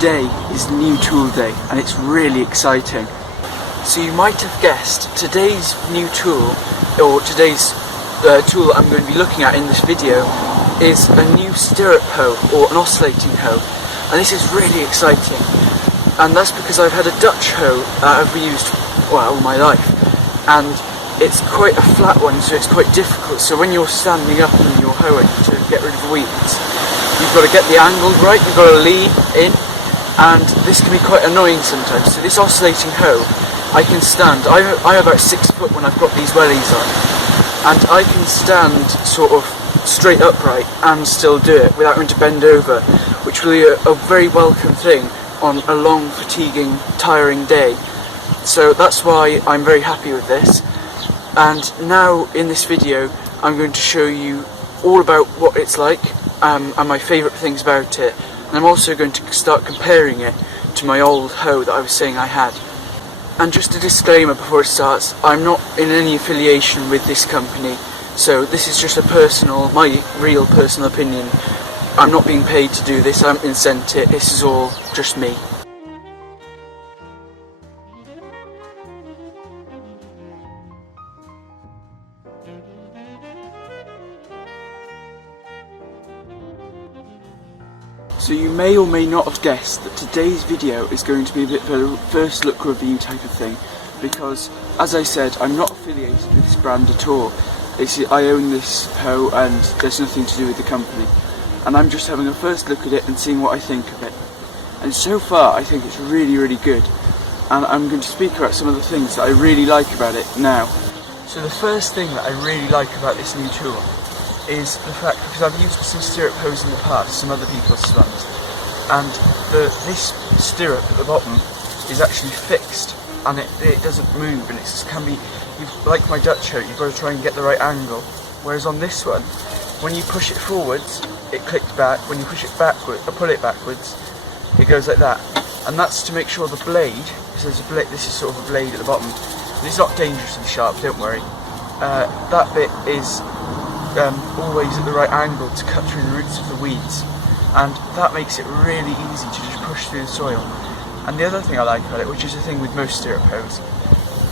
today is new tool day and it's really exciting. So you might have guessed, today's new tool, or today's tool that I'm going to be looking at in this video, is a new stirrup hoe, or an oscillating hoe. And this is really exciting. And that's because I've had a Dutch hoe that I've used, well, all my life. And it's quite a flat one, so it's quite difficult. So when you're standing up and you're hoeing to get rid of weeds, you've got to get the angle right, you've got to lean in, and this can be quite annoying sometimes. So this oscillating hoe, I can stand, I'm about 6 foot when I've got these wellies on, and I can stand sort of straight upright and still do it without having to bend over, which will be a very welcome thing on a long, fatiguing, tiring day. So that's why I'm very happy with this. And now in this video I'm going to show you all about what it's like and my favourite things about it. And I'm also going to start comparing it to my old hoe that I was saying I had. And just a disclaimer before it starts, I'm not in any affiliation with this company, so this is just my real personal opinion. I'm not being paid to do this, I haven't been sent it, this is all just me. So you may or may not have guessed that today's video is going to be a bit of a first look review type of thing, because as I said, I'm not affiliated with this brand at all. I own this hoe and there's nothing to do with the company, and I'm just having a first look at it and seeing what I think of it. And so far I think it's really, really good, and I'm going to speak about some of the things that I really like about it now. So the first thing that I really like about this new tool is the fact, because I've used some stirrup hoes in the past, some other people's ones, and this stirrup at the bottom is actually fixed, and it doesn't move, and like my Dutch hoe, you've got to try and get the right angle, whereas on this one, when you push it forwards, it clicks back, when you push it backwards, or pull it backwards, it goes like that, and that's to make sure the blade, because there's a blade, this is sort of a blade at the bottom, and it's not dangerously sharp, don't worry, that bit is always at the right angle to cut through the roots of the weeds, and that makes it really easy to just push through the soil. And the other thing I like about it, which is the thing with most stirrup hoes,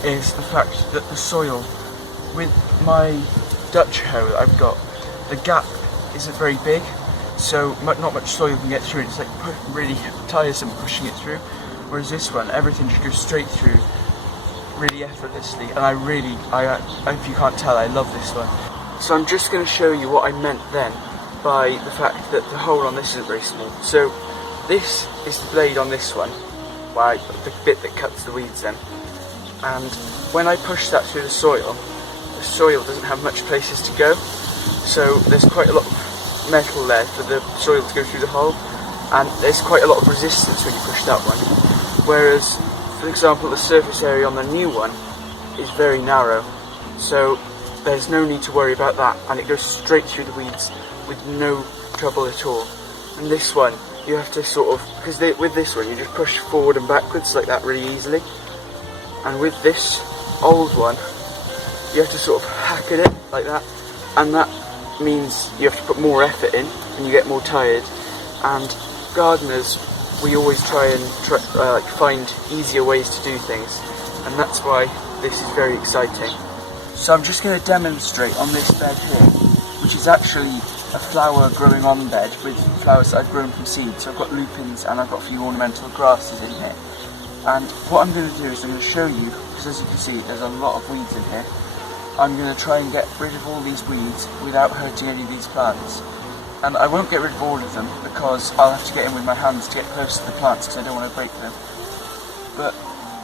is the fact that the soil, with my Dutch hoe that I've got, the gap isn't very big, so not much soil can get through it. It's like really tiresome pushing it through, whereas this one, everything just goes straight through really effortlessly, and if you can't tell, I love this one. So I'm just going to show you what I meant then by the fact that the hole on this isn't very small. So this is the blade on this one, the bit that cuts the weeds then. And when I push that through the soil doesn't have much places to go. So there's quite a lot of metal there for the soil to go through the hole, and there's quite a lot of resistance when you push that one. Whereas, for example, the surface area on the new one is very narrow. So there's no need to worry about that, and it goes straight through the weeds with no trouble at all. And this one, you have to sort of, because with this one you just push forward and backwards like that really easily, and with this old one you have to sort of hack at it like that, and that means you have to put more effort in and you get more tired. And gardeners, we always try and find easier ways to do things, and that's why this is very exciting. So I'm just going to demonstrate on this bed here, which is actually a flower growing on bed with flowers that I've grown from seed. So I've got lupins and I've got a few ornamental grasses in here. And what I'm going to do is I'm going to show you, because as you can see there's a lot of weeds in here, I'm going to try and get rid of all these weeds without hurting any of these plants. And I won't get rid of all of them because I'll have to get in with my hands to get close to the plants because I don't want to break them. But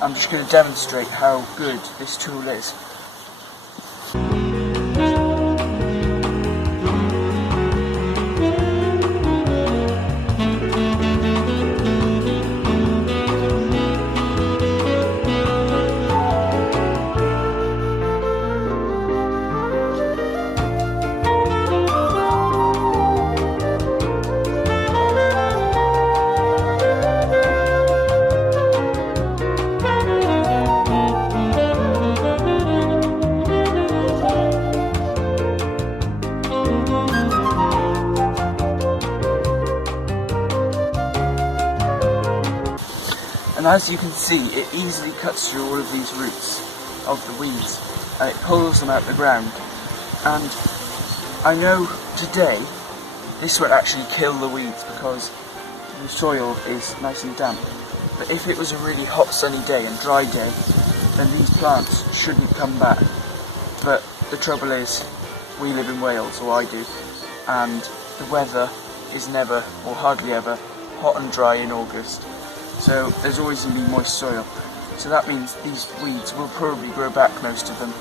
I'm just going to demonstrate how good this tool is. and as you can see, it easily cuts through all of these roots of the weeds and it pulls them out the ground. And I know today this won't actually kill the weeds because the soil is nice and damp, but if it was a really hot sunny day and dry day, then these plants shouldn't come back. But the trouble is, we live in Wales, or I do, and the weather is never, or hardly ever, hot and dry in August, so there's always going to be moist soil. So that means these weeds will probably grow back, most of them,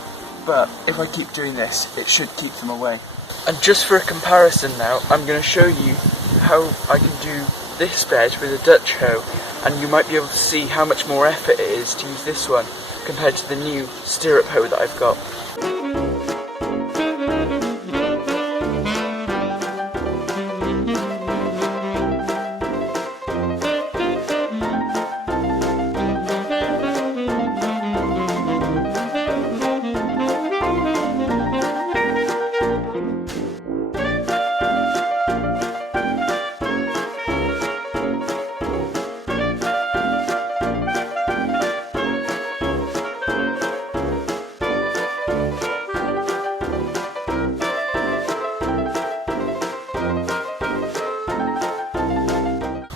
but if I keep doing this, it should keep them away. And just for a comparison now, I'm going to show you how I can do this bed with a Dutch hoe, and you might be able to see how much more effort it is to use this one compared to the new Stirrup Hoe that I've got.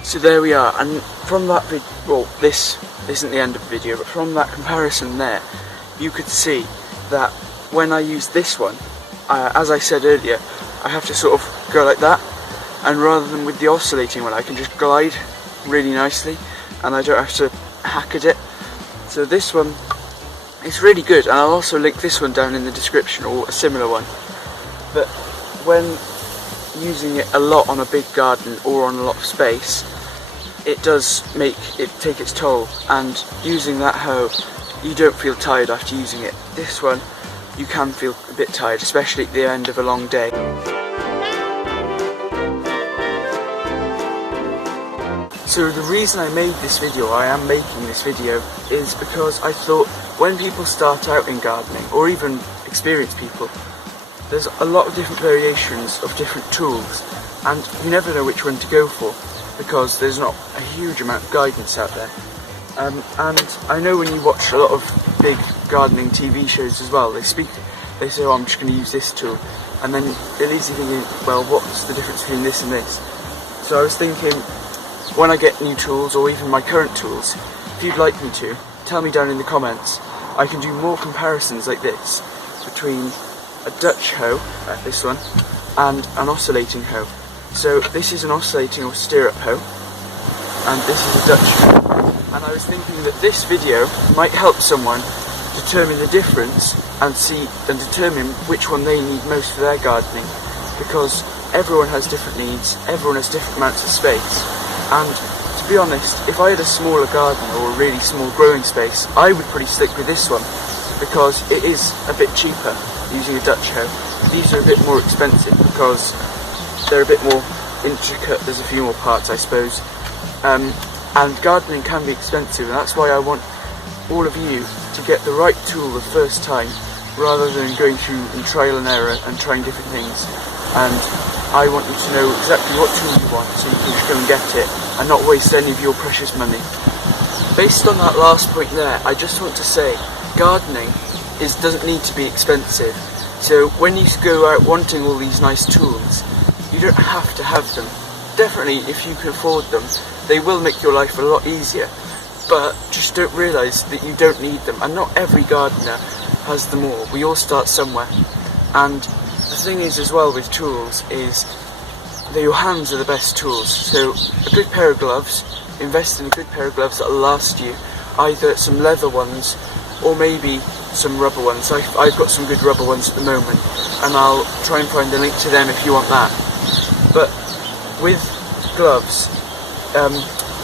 So there we are, and from that video, well, this isn't the end of the video, but from that comparison there, you could see that when I use this one, as I said earlier, I have to sort of go like that, and rather than with the oscillating one, I can just glide really nicely, and I don't have to hack at it. So this one is really good, and I'll also link this one down in the description, or a similar one. But when using it a lot on a big garden or on a lot of space, it does make it take its toll, and using that hoe, you don't feel tired after using it. This one, you can feel a bit tired, especially at the end of a long day. So the reason I made this video, I am making this video, is because I thought when people start out in gardening, or even experienced people, there's a lot of different variations of different tools, and you never know which one to go for because there's not a huge amount of guidance out there. And I know when you watch a lot of big gardening TV shows as well, they say, oh, I'm just going to use this tool, and then it leaves you thinking, well, what's the difference between this and this? So I was thinking, when I get new tools, or even my current tools, if you'd like me to, tell me down in the comments. I can do more comparisons like this between a Dutch hoe, like this one, and an oscillating hoe. So this is an oscillating or stirrup hoe, and this is a Dutch hoe. And I was thinking that this video might help someone determine the difference and determine which one they need most for their gardening, because everyone has different needs, everyone has different amounts of space, and to be honest, if I had a smaller garden or a really small growing space, I would probably stick with this one because it is a bit cheaper using a Dutch hoe. These are a bit more expensive because they're a bit more intricate, there's a few more parts I suppose, and gardening can be expensive, and that's why I want all of you to get the right tool the first time rather than going through and trial and error and trying different things. And I want you to know exactly what tool you want so you can just go and get it and not waste any of your precious money. Based on that last point there, I just want to say gardening doesn't need to be expensive. So when you go out wanting all these nice tools, you don't have to have them. Definitely, if you can afford them, they will make your life a lot easier, but just don't realise that you don't need them, and not every gardener has them all. We all start somewhere, and the thing is as well with tools is that your hands are the best tools. So a good pair of gloves, invest in a good pair of gloves that'll last you, either some leather ones or maybe some rubber ones. I've got some good rubber ones at the moment, and I'll try and find a link to them if you want that. But with gloves,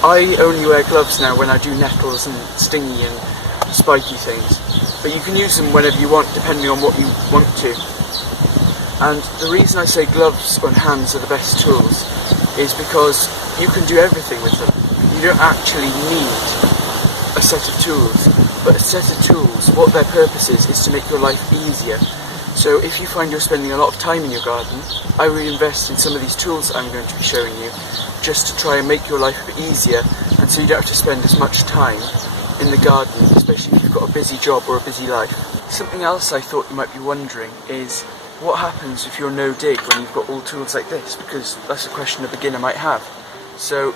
I only wear gloves now when I do nettles and stingy and spiky things, but you can use them whenever you want depending on what you want to. And the reason I say gloves and hands are the best tools is because you can do everything with them. You don't actually need a set of tools, but a set of tools, what their purpose is to make your life easier. So if you find you're spending a lot of time in your garden, I would invest in some of these tools that I'm going to be showing you, just to try and make your life a bit easier and so you don't have to spend as much time in the garden, especially if you've got a busy job or a busy life. Something else I thought you might be wondering is what happens if you're no dig when you've got all tools like this, because that's a question a beginner might have. So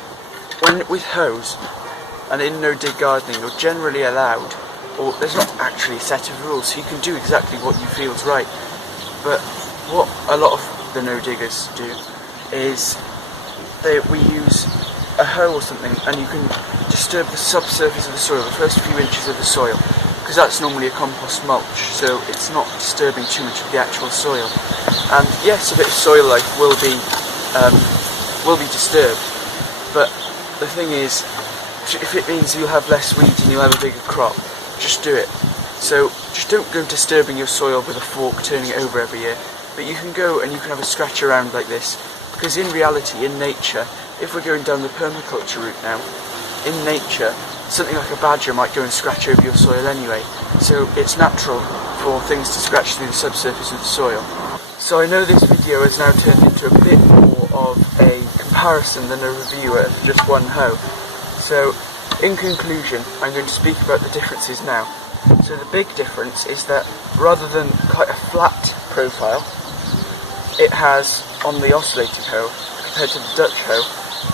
when with hoes and in no dig gardening, you're generally allowed, or there's not actually a set of rules, so you can do exactly what you feel is right. But what a lot of the no diggers do is we use a hoe or something, and you can disturb the subsurface of the soil, the first few inches of the soil, because that's normally a compost mulch, so it's not disturbing too much of the actual soil. And yes, a bit of soil life will be disturbed, but the thing is, if it means you'll have less weeds and you'll have a bigger crop, just do it. So just don't go disturbing your soil with a fork, turning it over every year, but you can go and you can have a scratch around like this, because in reality, in nature, if we're going down the permaculture route now, in nature, something like a badger might go and scratch over your soil anyway, so it's natural for things to scratch through the subsurface of the soil. So I know this video has now turned into a bit more of a comparison than a review of just one hoe. So in conclusion, I'm going to speak about the differences now. So the big difference is that rather than quite a flat profile, it has, on the oscillating hoe, compared to the Dutch hoe,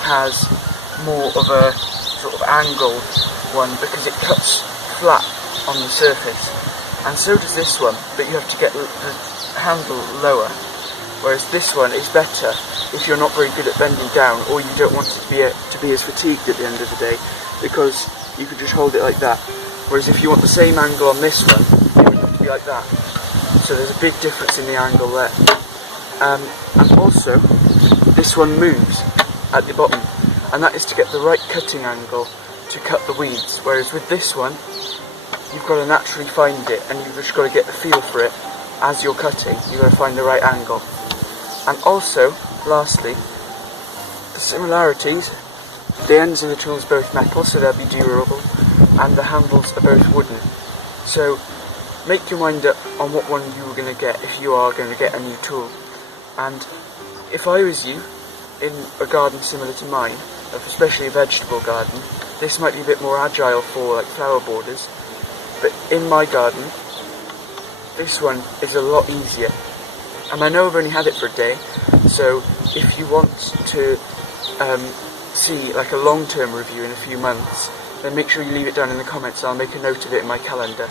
has more of a sort of angled one because it cuts flat on the surface, and so does this one, but you have to get the handle lower, whereas this one is better if you're not very good at bending down, or you don't want it to be as fatigued at the end of the day, because you could just hold it like that, whereas if you want the same angle on this one, it would have to be like that. So there's a big difference in the angle there. And also, this one moves at the bottom, and that is to get the right cutting angle to cut the weeds, whereas with this one you've got to naturally find it, and you've just got to get the feel for it as you're cutting. You've got to find the right angle. And also, lastly, the similarities, the ends of the tools are both metal, so they'll be durable, and the handles are both wooden. So make your mind up on what one you are going to get if you are going to get a new tool. And if I was you, in a garden similar to mine, especially a vegetable garden, this might be a bit more agile for like flower borders, but in my garden, this one is a lot easier. And I know I've only had it for a day, so if you want to see like a long-term review in a few months, then make sure you leave it down in the comments. I'll make a note of it in my calendar.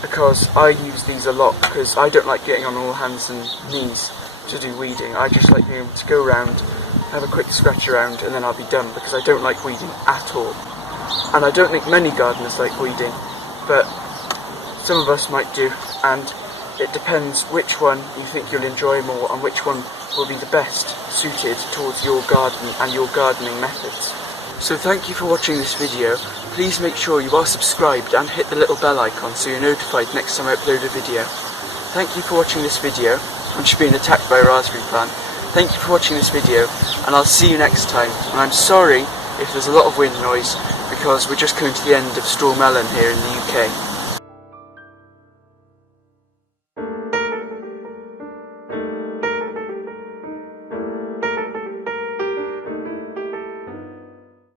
Because I use these a lot, because I don't like getting on all hands and knees to do weeding. I just like being able to go around, have a quick scratch around, and then I'll be done, because I don't like weeding at all. And I don't think many gardeners like weeding, but some of us might do, and it depends which one you think you'll enjoy more and which one will be the best suited towards your garden and your gardening methods. So thank you for watching this video. Please make sure you are subscribed and hit the little bell icon so you're notified next time I upload a video. Thank you for watching this video, which is being attacked by a raspberry plant. Thank you for watching this video, and I'll see you next time. And I'm sorry if there's a lot of wind noise, because we're just coming to the end of Straw Melon here in the UK.